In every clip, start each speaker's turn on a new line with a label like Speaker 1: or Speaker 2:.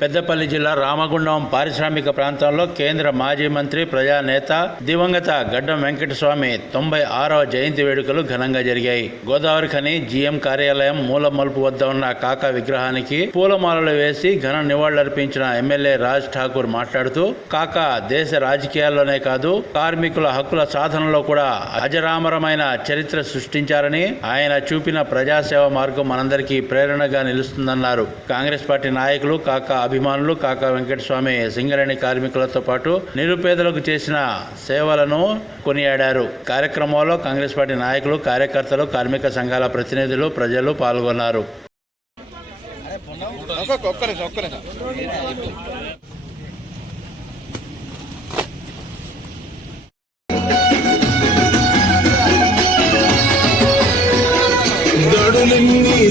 Speaker 1: పెద్దపల్లి జిల్లా రామగుండం పారిశ్రామిక ప్రాంతంలో కేంద్ర మాజీ మంత్రి ప్రజానేత దివంగత గడ్డం వెంకటస్వామి తొంభై ఆరవ జయంతి వేడుకలు ఘనంగా జరిగాయి. గోదావరి ఖని జీఎం కార్యాలయం మూల మలుపు వద్ద ఉన్న కాకా విగ్రహానికి పూలమాలలు వేసి ఘన నివాళులర్పించిన ఎమ్మెల్యే రాజ్ ఠాకూర్ మాట్లాడుతూ కాకా దేశ రాజకీయాల్లోనే కాదు కార్మికుల హక్కుల సాధనలో కూడా అజరామరమైన చరిత్ర సృష్టించారని ఆయన చూపిన ప్రజాసేవ మార్గం మనందరికీ ప్రేరణగా నిలుస్తుందన్నారు. కాంగ్రెస్ పార్టీ నాయకులు కాకా అభిమానులు కాకా వెంకటస్వామి సింగరేణి కార్మికులతో పాటు నిరుపేదలకు చేసిన సేవలను కొనియాడారు. కార్యక్రమంలో కాంగ్రెస్ పార్టీ నాయకులు కార్యకర్తలు కార్మిక సంఘాల ప్రతినిధులు ప్రజలు పాల్గొన్నారు.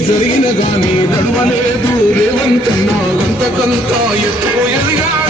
Speaker 2: జరిగిన కానీ నడవలేదు రేవంతన్నా ఎత్తుకు ఎదిగాడు కాంగ్రెస్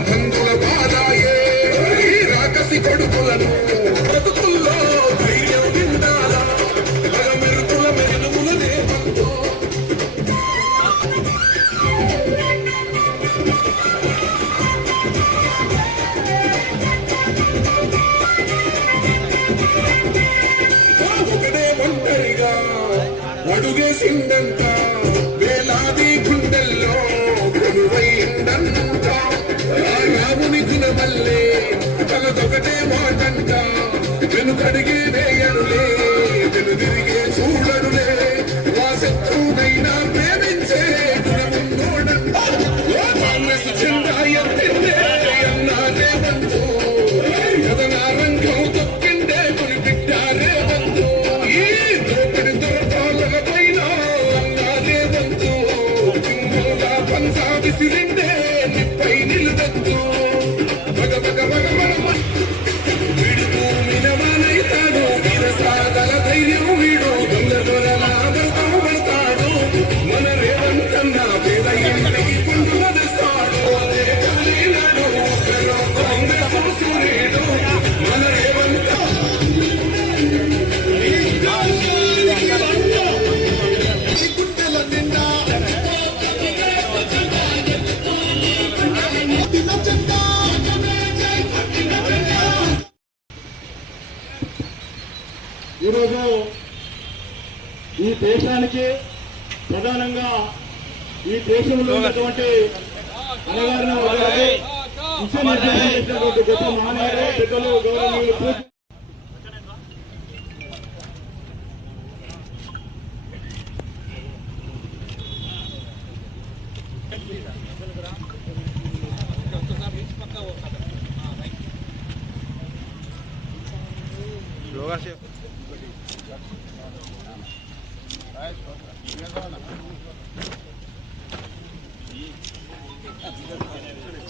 Speaker 2: బంధుల బాధాయే ఈ రాకసి కొడుకులను
Speaker 3: you. దేశంలో ఉన్నటువంటి చేసినటువంటి గొప్ప మహనీయులు పెద్దలు గౌరవనీయులు పూర్తి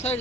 Speaker 4: సైడ్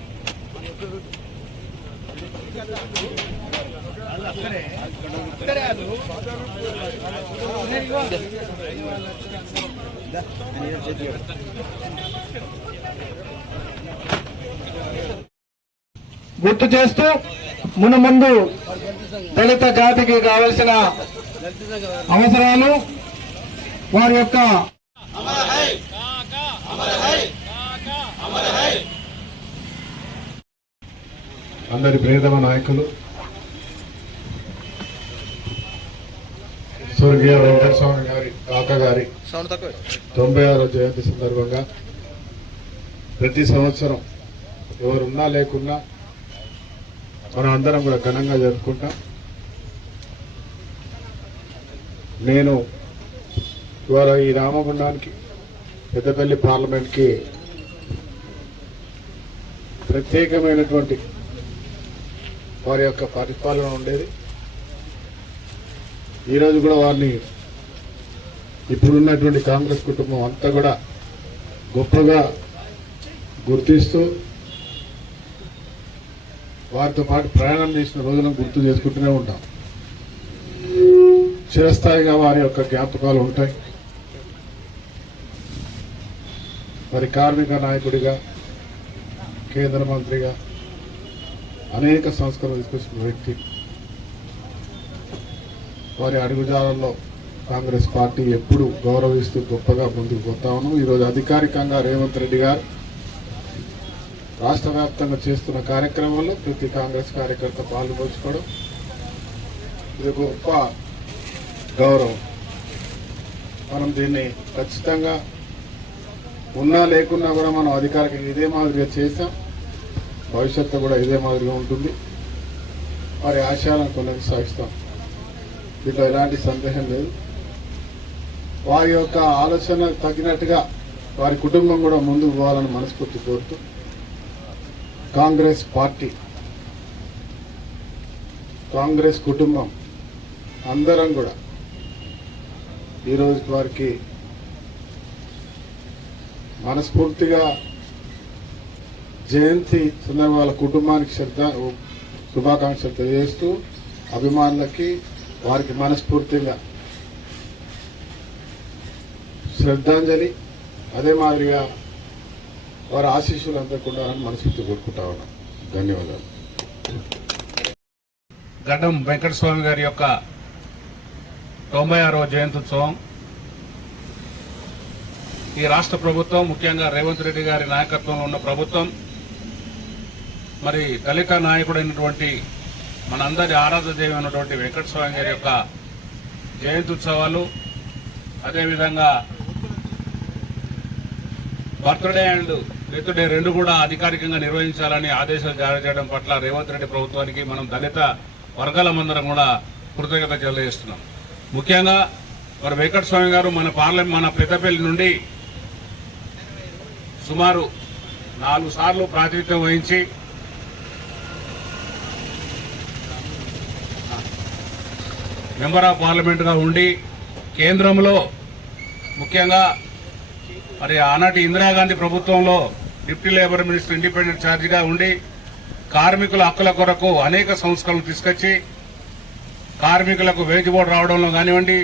Speaker 3: గుర్తు చేస్తూ మున ముందు దళిత జాతికి కావలసిన అవసరాలు వారి యొక్క
Speaker 5: అందరి ప్రియతమ నాయకులు స్వర్గీయ వెంకటస్వామి గారి కాక గారి తొంభై ఆరో జయంతి సందర్భంగా ప్రతి సంవత్సరం ఎవరున్నా లేకున్నా మనం అందరం కూడా ఘనంగా జరుపుకుంటాం. నేను ఇవాళ ఈ రామగుండానికి పెద్దపల్లి పార్లమెంట్కి ప్రత్యేకమైనటువంటి వారి యొక్క పరిపాలన ఉండేది. ఈరోజు కూడా వారిని ఇప్పుడున్నటువంటి కాంగ్రెస్ కుటుంబం అంతా కూడా గొప్పగా గుర్తిస్తూ వారితో పాటు ప్రయాణం చేసిన రోజులను గుర్తు చేసుకుంటూనే ఉంటాం. చిరస్థాయిగా వారి యొక్క జ్ఞాపకాలు ఉంటాయి. మరి కార్మిక నాయకుడిగా కేంద్ర మంత్రిగా అనేక సంస్కరణలు తీసుకొచ్చిన వ్యక్తి. వారి అడుగుజాడల్లో కాంగ్రెస్ పార్టీ ఎప్పుడు గౌరవిస్తూ గొప్పగా ముందుకు పోతా ఉన్నాం ఈరోజు అధికారికంగా రేవంత్ రెడ్డి గారు రాష్ట్ర వ్యాప్తంగా చేస్తున్న కార్యక్రమంలో ప్రతి కాంగ్రెస్ కార్యకర్త పాల్గొచ్చుకోవడం ఇది గొప్ప గౌరవం. మనం దీన్ని ఖచ్చితంగా ఉన్నా లేకున్నా కూడా మనం అధికారికంగా ఇదే మాదిరిగా చేసాం భవిష్యత్తు కూడా ఇదే మాదిరిగా ఉంటుంది. వారి ఆశయాలను కొనసాగిస్తాం దీంట్లో ఎలాంటి సందేహం లేదు. వారి యొక్క ఆలోచన తగినట్టుగా వారి కుటుంబం కూడా ముందుకు పోవాలని మనస్ఫూర్తి కోరుతూ కాంగ్రెస్ పార్టీ కాంగ్రెస్ కుటుంబం అందరం కూడా ఈరోజు వారికి మనస్ఫూర్తిగా జయంతి సందర్భంగా వాళ్ళ కుటుంబానికి శ్రద్ధ శుభాకాంక్షలు తెలియజేస్తూ అభిమానులకి వారికి మనస్ఫూర్తిగా శ్రద్ధాంజలి. అదే మాదిరిగా వారి ఆశీస్సులు అందకుండాలని మనస్ఫూర్తి కోరుకుంటా ఉన్నాం ధన్యవాదాలు.
Speaker 6: గడ్డం వెంకటస్వామి గారి యొక్క తొంభై ఆరవ జయంత్యుత్సవం. ఈ రాష్ట్ర ప్రభుత్వం ముఖ్యంగా రేవంత్ రెడ్డి గారి నాయకత్వంలో ఉన్న ప్రభుత్వం మరి దళిత నాయకుడైనటువంటి మనందరి ఆరాధ దేవి అయినటువంటి వెంకటస్వామి గారి యొక్క జయంత్యుత్సవాలు అదేవిధంగా బర్త్డే అండ్ డెత్ డే రెండు కూడా అధికారికంగా నిర్వహించాలని ఆదేశాలు జారీ చేయడం పట్ల రేవంత్ రెడ్డి ప్రభుత్వానికి మనం దళిత వర్గాల మందరం కూడా కృతజ్ఞత తెలియజేస్తున్నాం. ముఖ్యంగా మరి వెంకట స్వామి గారు మన పార్లమెంట్ మన పెద్దపల్లి నుండి సుమారు నాలుగు సార్లు ప్రాతినిధ్యం వహించి మెంబర్ ఆఫ్ పార్లమెంట్గా ఉండి కేంద్రంలో ముఖ్యంగా మరి ఆనాటి ఇందిరాగాంధీ ప్రభుత్వంలో డిప్యూటీ లేబర్ మినిస్టర్ ఇండిపెండెంట్ ఛార్జిగా ఉండి కార్మికుల హక్కుల కొరకు అనేక సంస్కరణలు తీసుకొచ్చి కార్మికులకు వేజ్ బోర్డు రావడంలో కానివ్వండి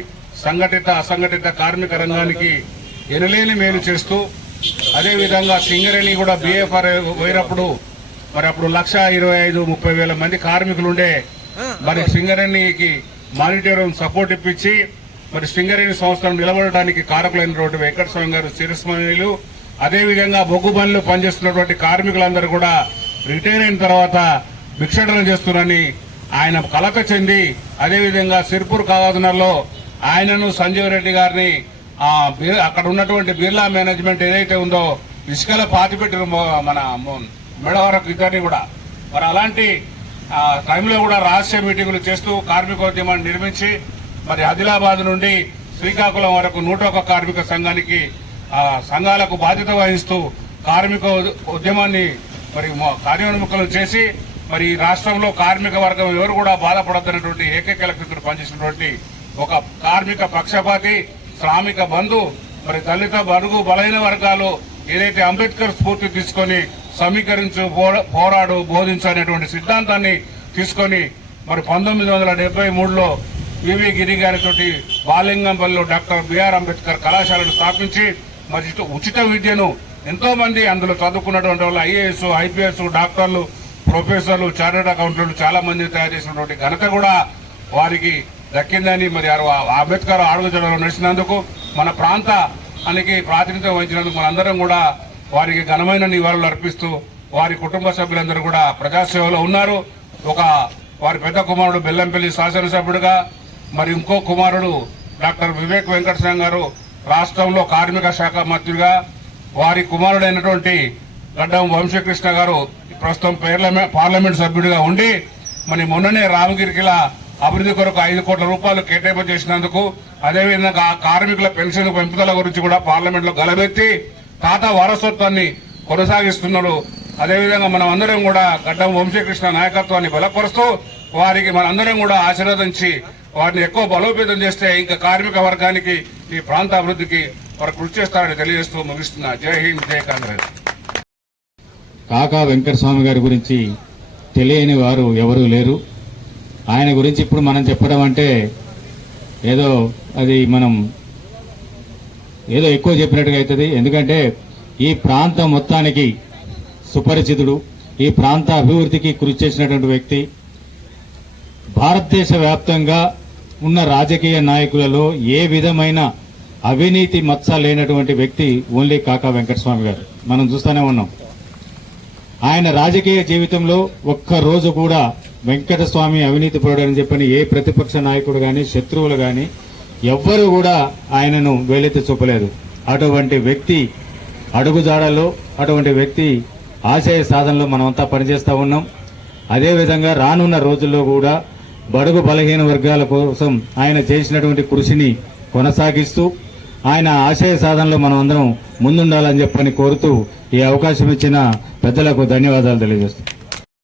Speaker 6: సంఘటిత అసంఘటిత కార్మిక రంగానికి ఎనలేని మేలు చేస్తూ అదేవిధంగా సింగరేణి కూడా బీఎఫ్ఆర్ పోయినప్పుడు మరి అప్పుడు లక్ష ఇరవై ఐదు ముప్పై వేల మంది కార్మికులు ఉండే మరి. సింగరేణికి మానిటరింగ్ సపోర్ట్ ఇప్పించి మరి సింగరేణి సంస్థను నిలబడడానికి కారకులైనటువంటి వెంకటస్వామి గారు శిరస్మణులు అదేవిధంగా బొగ్గు పనులు పనిచేస్తున్నటువంటి కార్మికులందరూ కూడా రిటైర్ అయిన తర్వాత భిక్షాటన చేస్తున్నారని ఆయన కలక చెంది అదేవిధంగా సిర్పూర్ కావాదనలో ఆయనను సంజీవ్ రెడ్డి గారిని అక్కడ ఉన్నటువంటి బిర్లా మేనేజ్మెంట్ ఏదైతే ఉందో ఇసుకల పాతిపెట్టిన మన మెడవరకు మెడ వరకు ఇద్దరిని కూడా. మరి అలాంటి ఆ టైంలో కూడా రహస్య మీటింగులు చేస్తూ కార్మికోద్యమాన్ని నిర్మించి మరి ఆదిలాబాద్ నుండి శ్రీకాకుళం వరకు నూట ఒక కార్మిక సంఘానికి సంఘాలకు బాధ్యత వహిస్తూ కార్మిక ఉద్యమాన్ని మరి మొ- చేసి మరి ఈ రాష్ట్రంలో కార్మిక వర్గం ఎవరు కూడా బాధపడద్దన్నటువంటి ఏకైక లక్ష్యంతో పనిచేసినటువంటి ఒక కార్మిక పక్షపాతి శ్రామిక బంధు మరి దళిత బడుగు బలైన వర్గాలు ఏదైతే అంబేద్కర్ స్ఫూర్తి తీసుకొని సమీకరించు పోరాడు బోధించు అనేటువంటి సిద్ధాంతాన్ని తీసుకొని మరి పంతొమ్మిది వందల డెబ్బై మూడులో వివి గిరి గారితో బాలింగంపల్లిలో డాక్టర్ బిఆర్ అంబేద్కర్ కళాశాలను స్థాపించి మరి ఇటు ఉచిత విద్యను ఎంతో మంది అందులో చదువుకున్నటువంటి వాళ్ళు ఐఏఎస్ ఐపీఎస్ డాక్టర్లు ప్రొఫెసర్లు చార్టెడ్ అకౌంటెంట్లు చాలా మంది తయారు చేసినటువంటి ఘనత కూడా వారికి దక్కిందని మరి అంబేద్కర్ అడుగుజడలో నడిచినందుకు మన ప్రాంత ప్రాంతానికి ప్రాతినిధ్యం వహించినందుకు మనందరం కూడా వారికి ఘనమైన నివాళులు అర్పిస్తూ వారి కుటుంబ సభ్యులందరూ కూడా ప్రజాసేవలో ఉన్నారు. ఒక వారి పెద్ద కుమారుడు బెల్లంపల్లి శాసనసభ్యుడిగా మరి ఇంకో కుమారుడు డాక్టర్ వివేక్ వెంకటసింగ్ గారు రాష్ట్రంలో కార్మిక శాఖ మంత్రిగా వారి కుమారుడైనటువంటి గడ్డం వంశీకృష్ణ గారు ప్రస్తుతం పార్లమెంట్ సభ్యుడిగా ఉండి మరి మొన్ననే రామగిరికిలా అభివృద్ధి కొరకు ఐదు కోట్ల రూపాయలు కేటాయింపు చేసినందుకు అదేవిధంగా కార్మికుల పెన్షన్ పెంపుదల గురించి కూడా పార్లమెంట్లో గలబెత్తి తాత వారసత్వాన్ని కొనసాగిస్తున్నారు. అదేవిధంగా మనం అందరం కూడా గడ్డం వంశీకృష్ణ నాయకత్వాన్ని బలపరుస్తూ వారికి మనందరం కూడా ఆశీర్వదించి వారిని ఎక్కువ బలోపేతం చేస్తే ఇంకా కార్మిక వర్గానికి ఈ ప్రాంత అభివృద్ధికి వారు కృషి చేస్తారని తెలియజేస్తూ ముగిస్తున్నా. జై హింద్ జై కాంగ్రెస్.
Speaker 7: కాకా వెంకటస్వామి గారి గురించి తెలియని వారు ఎవరూ లేరు. ఆయన గురించి ఇప్పుడు మనం చెప్పడం అంటే ఏదో అది మనం ఏదో ఎక్కువ చెప్పినట్టుగా అవుతుంది. ఎందుకంటే ఈ ప్రాంతం మొత్తానికి సుపరిచితుడు ఈ ప్రాంత అభివృద్ధికి కృషి చేసినటువంటి వ్యక్తి. భారతదేశ వ్యాప్తంగా ఉన్న రాజకీయ నాయకులలో ఏ విధమైన అవినీతి మచ్చ లేనటువంటి వ్యక్తి ఓన్లీ కాకా వెంకటస్వామి గారు. మనం చూస్తూనే ఉన్నాం. ఆయన రాజకీయ జీవితంలో ఒక్క రోజు కూడా వెంకటస్వామి అవినీతి పరుడని చెప్పని ఏ ప్రతిపక్ష నాయకుడు కానీ శత్రువులు కానీ ఎవ్వరూ కూడా ఆయనను వేలెత్తి చూపలేదు. అటువంటి వ్యక్తి అడుగుజాడలో అటువంటి వ్యక్తి ఆశయ సాధనలో మనమంతా పనిచేస్తూ ఉన్నాం. అదేవిధంగా రానున్న రోజుల్లో కూడా బడుగు బలహీన వర్గాల కోసం ఆయన చేసినటువంటి కృషిని కొనసాగిస్తూ ఆయన ఆశయ సాధనలో మనం అందరం ముందుండాలని చెప్పని కోరుతూ ఈ అవకాశం ఇచ్చిన పెద్దలకు ధన్యవాదాలు తెలియజేస్తున్నాం.